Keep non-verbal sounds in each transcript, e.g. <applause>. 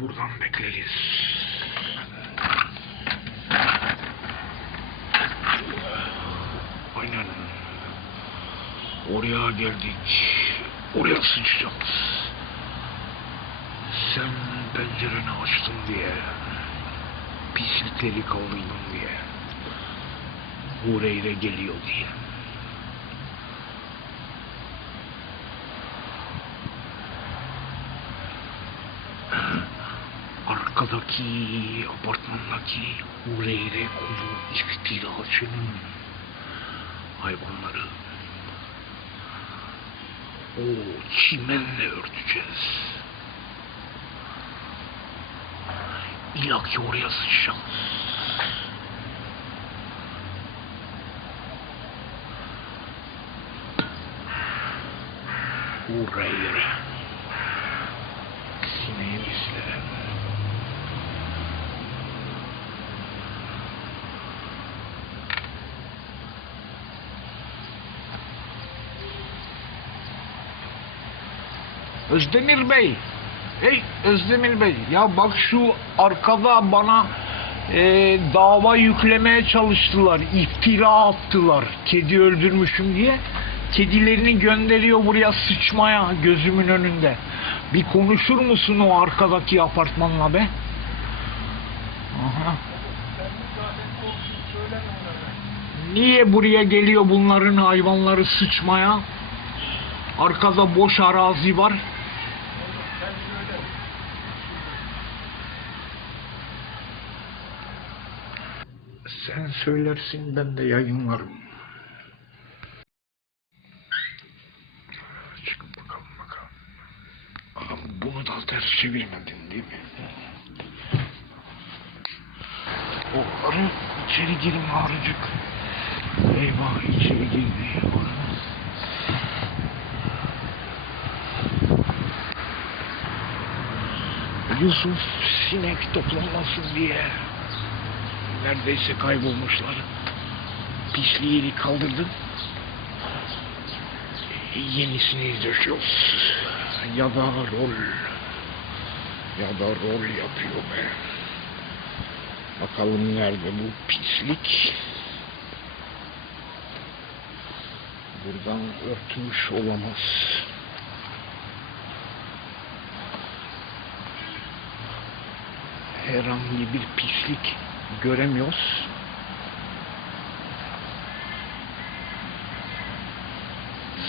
buradan bekleriz. Aynen. Oraya geldik. Oraya sıçacağız. Sen pencereni açtın diye. Pislikleri kaldırdın diye. Hureyre geliyor diye. Arkadaki apartmandaki Hureyre kulu istilacının hayvanları. O çimenle örteceğiz. İlla ki oraya sıçacağız. Hureyre. Özdemir Bey. Ey Özdemir Bey. Ya bak şu arkada bana e, dava yüklemeye çalıştılar. iftira attılar. Kedi öldürmüşüm diye. Kedilerini gönderiyor buraya sıçmaya gözümün önünde. Bir konuşur musun o arkadaki apartmanla be? Aha. Niye buraya geliyor bunların hayvanları sıçmaya? Arkada boş arazi var. Sen söylersin ben de yayınlarım. Çıkın bakalım bakalım. Ama bunu da ters çevirmedin değil mi? O arı içeri girme arıcık. Eyvah içeri girdi. Yusuf sinek toplanmasın diye neredeyse kaybolmuşlar. Pisliğini kaldırdım. Yenisini döşüyoruz. Ya da rol. Ya da rol yapıyor be. Bakalım nerede bu pislik. Buradan örtülmüş olamaz. herhangi bir pislik göremiyoruz.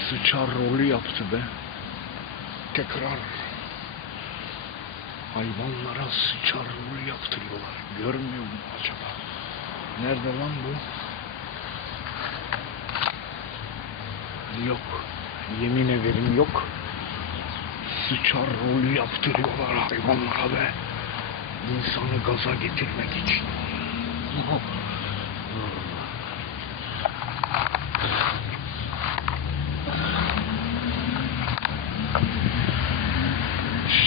Sıçar rolü yaptı be. Tekrar hayvanlara sıçar rolü yaptırıyorlar. Görmüyor mu acaba? Nerede lan bu? Yok. Yemin ederim yok. Sıçar rolü yaptırıyorlar hayvanlara be insanı gaza getirmek için.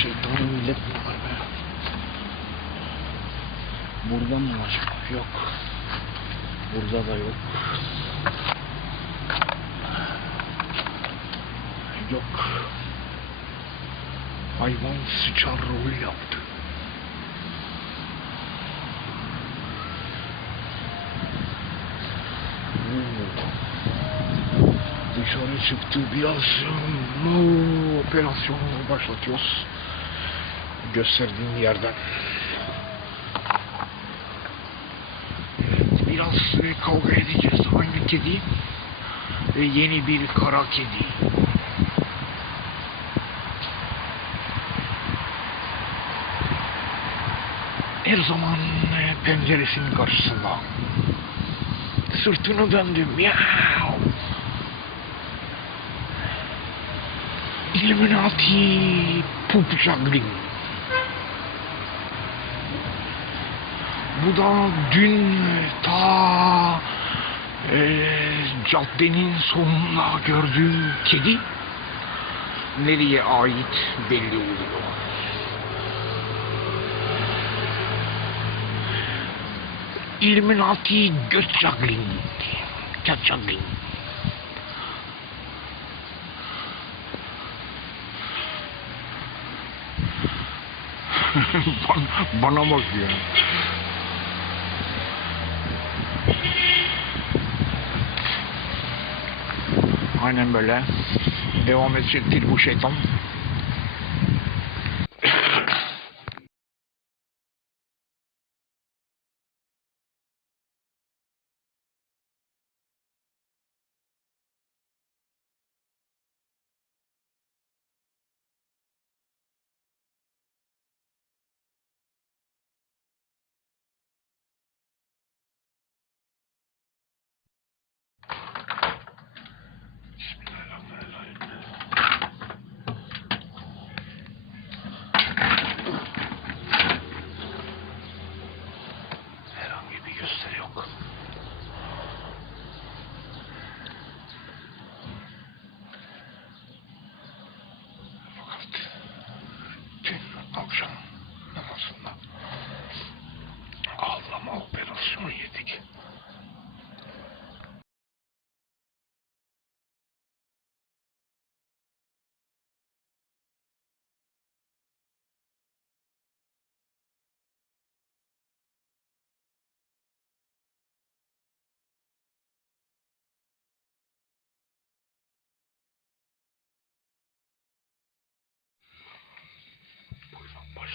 Şeytanın millet mi var be? Burada mı acaba? Yok. Burada da yok. Yok. Hayvan sıçar rol yaptı. Dışarı çıktı biraz hmm, operasyonunu başlatıyoruz. Gösterdiğim yerden. Biraz e, kavga edeceğiz aynı kedi ve yeni bir kara kedi. Her zaman e, penceresinin karşısında. Sırtını döndü. Miau. Illuminati poop juggling. Bu da dün ta e, caddenin sonunda gördüğüm kedi nereye ait belli oluyor. Illuminati göt juggling. Cat juggling. <laughs> bana, bak ya. Aynen böyle. Devam edecektir bu şeytan. Herhangi bir gösteri yok. Fakat dün akşam namazında ağlama operasyonu yedik.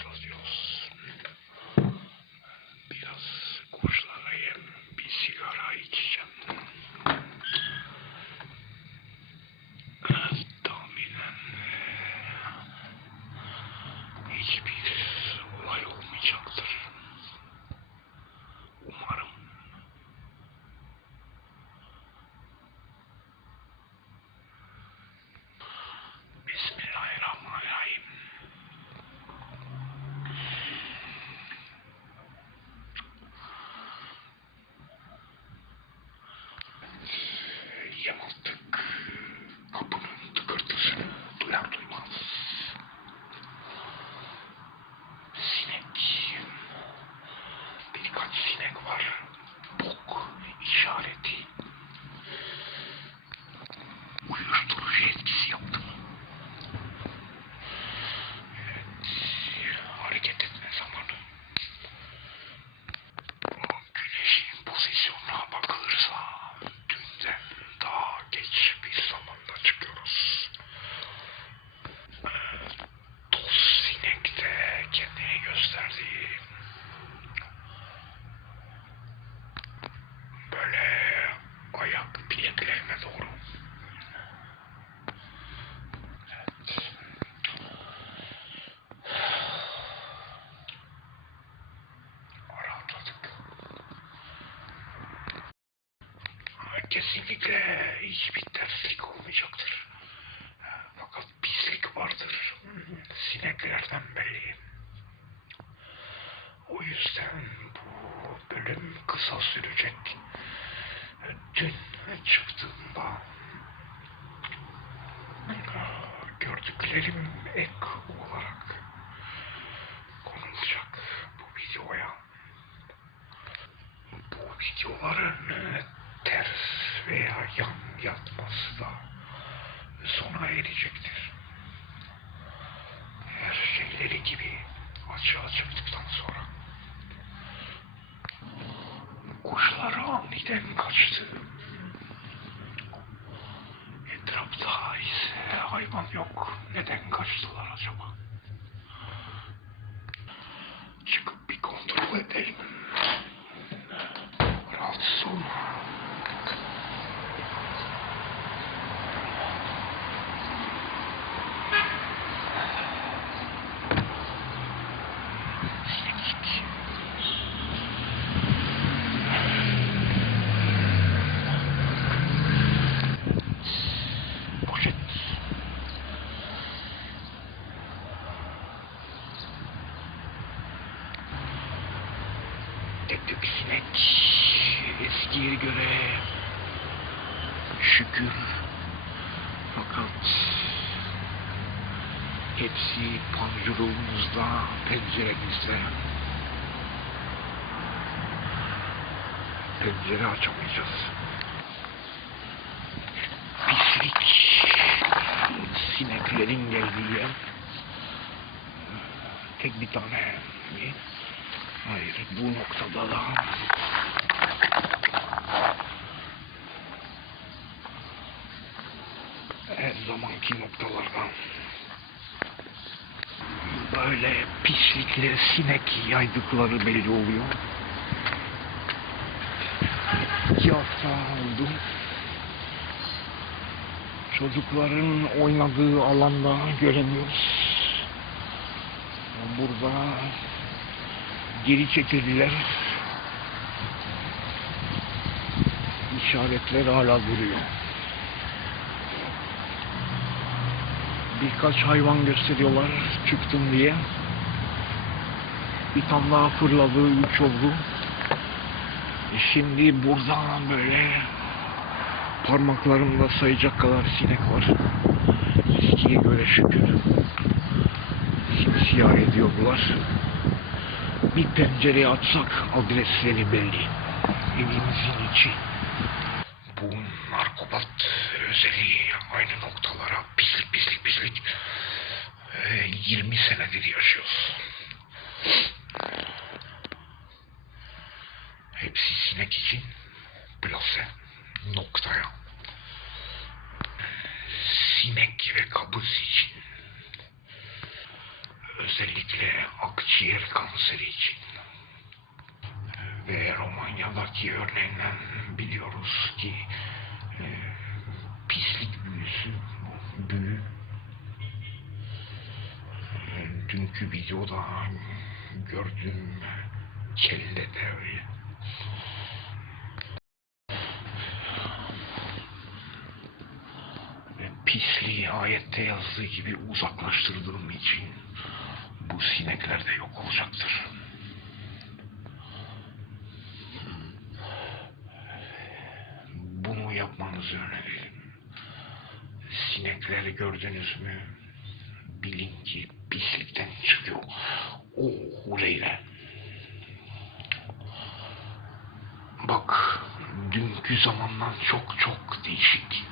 Buyurun başlatıyoruz. Biraz kuşlara yem, bir sigara içeceğim. Tahminen hiçbir olay olmayacaktır. Umarım. Bismillahirrahmanirrahim. Yamattık. Kapının tıkırtısını duyar duymaz. Sinek. Birkaç sinek var. Bok işareti. Kesinlikle hiçbir terslik olmayacaktır. Fakat pislik vardır. Sineklerden belli. O yüzden bu bölüm kısa sürecek. Dün çıktığımda gördüklerim ek olarak konulacak bu videoya. Bu videoların veya yan yatması da sona erecektir. Her şeyleri gibi açığa çıktıktan sonra kuşlar aniden kaçtı. Etrafta ise hayvan yok. Neden kaçtılar acaba? Çıkıp bir kontrol edelim. Rahatsız olma. Sinek. Poşet. Tek tük sinek. Eskiye göre şükür fakat hepsi panjurumuzda, penceremizde. Pencere açamayacağız. Pislik. Sineklerin geldiği yer. tek bir tane? Hayır bu noktada da her zamanki noktalardan böyle pislikle sinek yaydıkları belli oluyor. Hafta oldu. Çocukların oynadığı alanda göremiyoruz. Burada geri çekildiler. İşaretler hala duruyor. Birkaç hayvan gösteriyorlar çıktım diye. Bir tane daha fırladı, üç oldu. E Şimdi buradan böyle parmaklarımda sayacak kadar sinek var. Eskiye göre şükür. Simsiyah ediyorlar. Bir pencereyi açsak adresleri belli. Evimizin içi. Bu narkopat özelliği 20 senedir yaşıyoruz. Hepsi sinek için plase noktaya. Sinek ve kabız için. Özellikle akciğer kanseri için. Ve Romanya'daki örneğinden biliyoruz ki e, pislik büyüsü, bu büyü e, dünkü videoda gördüğüm kelle de öyle. Ve pisliği ayette yazdığı gibi uzaklaştırdığım için bu sinekler de yok olacaktır. Bunu yapmanızı öneririm. Sinekleri gördünüz mü? Bilin ki pislikten çıkıyor. O huleyle. Bak, dünkü zamandan çok çok değişik.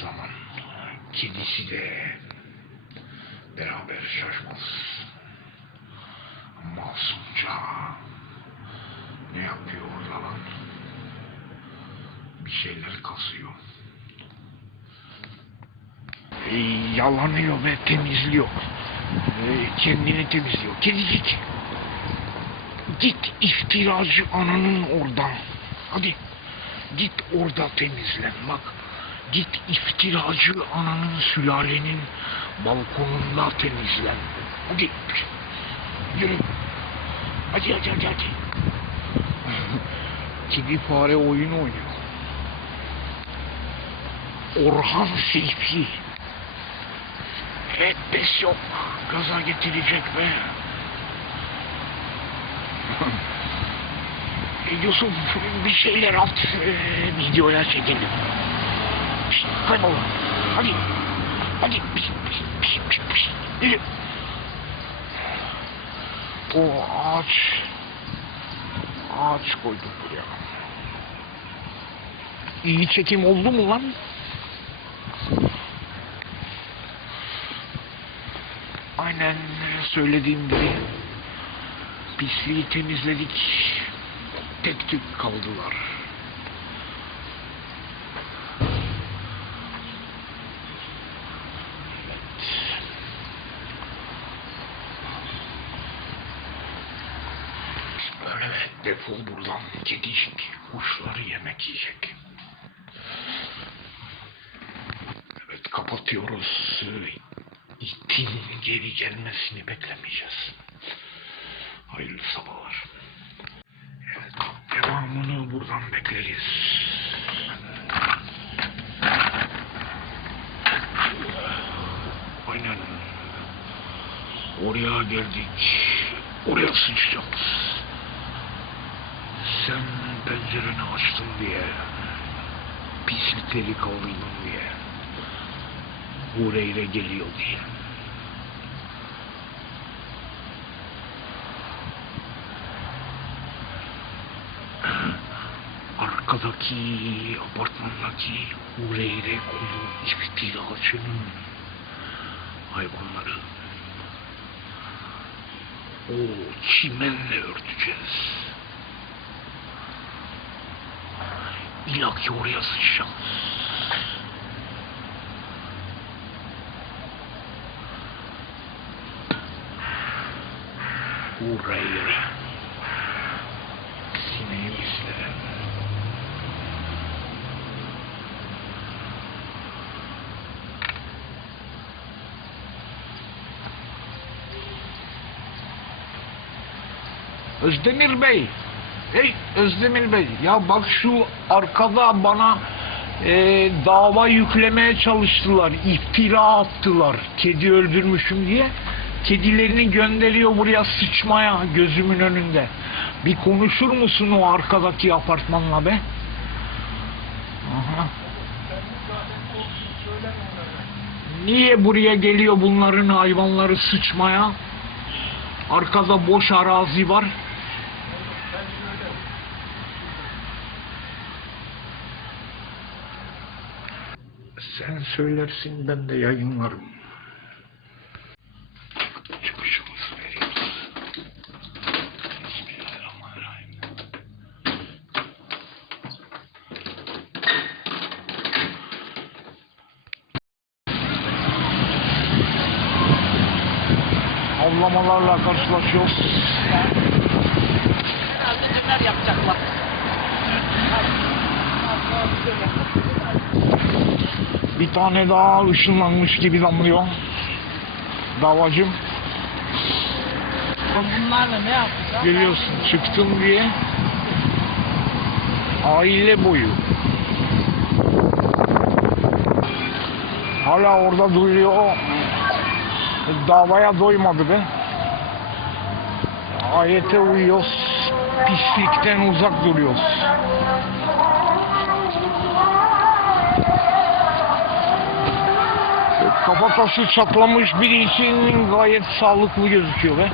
Zaman kedisi de beraber şaşmaz. Masumca ne yapıyor orada lan? Bir şeyler kasıyor. E, yalanıyor ve temizliyor. E, kendini temizliyor. Kedicik. Git iftiracı ananın oradan. Hadi. Git orada temizlen bak. Git iftiracı ananın sülalenin balkonunda temizlen. Hadi. Yürü. Hadi hadi hadi hadi. <laughs> Kedi fare oyun oynuyor. Orhan Seyfi. Et bes yok. Gaza getirecek be. <laughs> E, Yusuf bir şeyler at. e, videoya çekelim. Şşt, kaybol. Hadi. Hadi. Piş, piş, piş, piş, piş. Yürü. Ağaç. Ağaç koyduk buraya. İyi çekim oldu mu lan? Aynen söylediğim gibi pisliği temizledik. Tek tük kaldılar. Böyle defol buradan kedicik. Kuşları yemek yiyecek. Evet kapatıyoruz. İtin geri gelmesini beklemeyeceğiz. Hayırlı sabahlar. Evet, devamını buradan bekleriz. Aynen. Oraya geldik. Oraya sıçacağız. Sen pencereni açtın diye. Pislikleri kaldırdın diye. Buraya geliyor diye. Arkadaki apartmandaki Hureyre kulu iftiracının hayvanları. O çimenle örteceğiz. İlla ki oraya sıçacağım. Orayı Özdemir Bey. Hey Özdemir Bey. Ya bak şu arkada bana e, dava yüklemeye çalıştılar. iftira attılar. Kedi öldürmüşüm diye. Kedilerini gönderiyor buraya sıçmaya gözümün önünde. Bir konuşur musun o arkadaki apartmanla be? Aha. Niye buraya geliyor bunların hayvanları sıçmaya? Arkada boş arazi var. Sen söylersin ben de yayınlarım. Çıkışımızı veriyoruz. Bismillahirrahmanirrahim. Avlamalarla karşılaşıyoruz. Herhalde döner yapacaklar. Bir tane daha ışınlanmış gibi damlıyor. Davacım. Bunlarla ne yapacağız? biliyorsun çıktım diye. Aile boyu. Hala orada duruyor. Davaya doymadı be. Ayete uyuyoruz. Pislikten uzak duruyoruz kafatası çatlamış biri için gayet sağlıklı gözüküyor be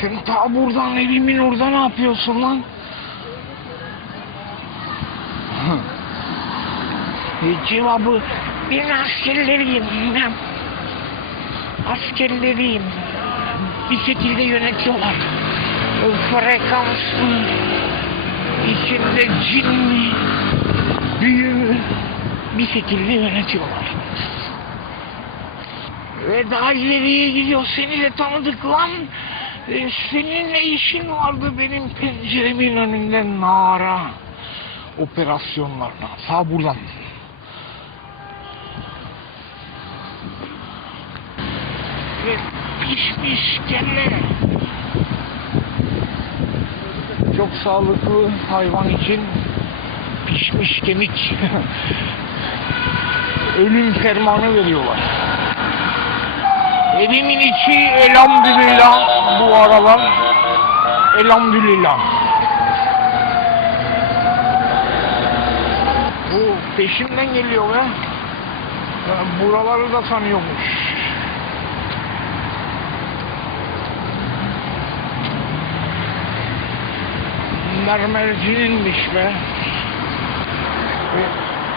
Sen ta buradan evimin orada ne yapıyorsun lan? Cevabı ben askerleriyim. Ben askerleriyim. Bir şekilde yönetiyorlar. O? İçinde cin mi? Büyü mü? Bir şekilde yönetiyorlar. Ve daha ileriye gidiyor. Seni de tanıdık lan. E, senin ne işin vardı benim penceremin önünde nara operasyonlarına? Sağ buradan. Ve pişmiş kelle. Çok sağlıklı hayvan için pişmiş kemik. <laughs> Ölüm fermanı veriyorlar. Evimin içi elhamdülillah bu aralar. Elhamdülillah. Bu peşimden geliyor. Ya Buraları da tanıyormuş. Mermercininmiş be. Ve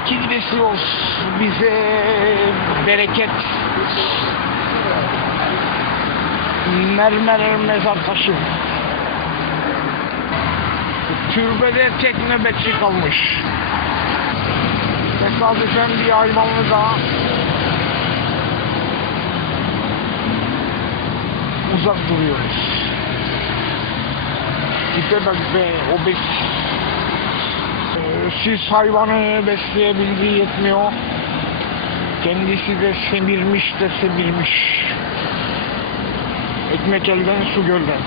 Kilidesi olsun bize bereket mermer mezar taşı. Türbede tek nöbetçi kalmış. Tesadüfen bir hayvanlı daha uzak duruyoruz. Bak be, o bes... Ee, Siz hayvanı besleyebildiği yetmiyor. Kendisi de semirmiş de semirmiş. Ekmek elden su gölden.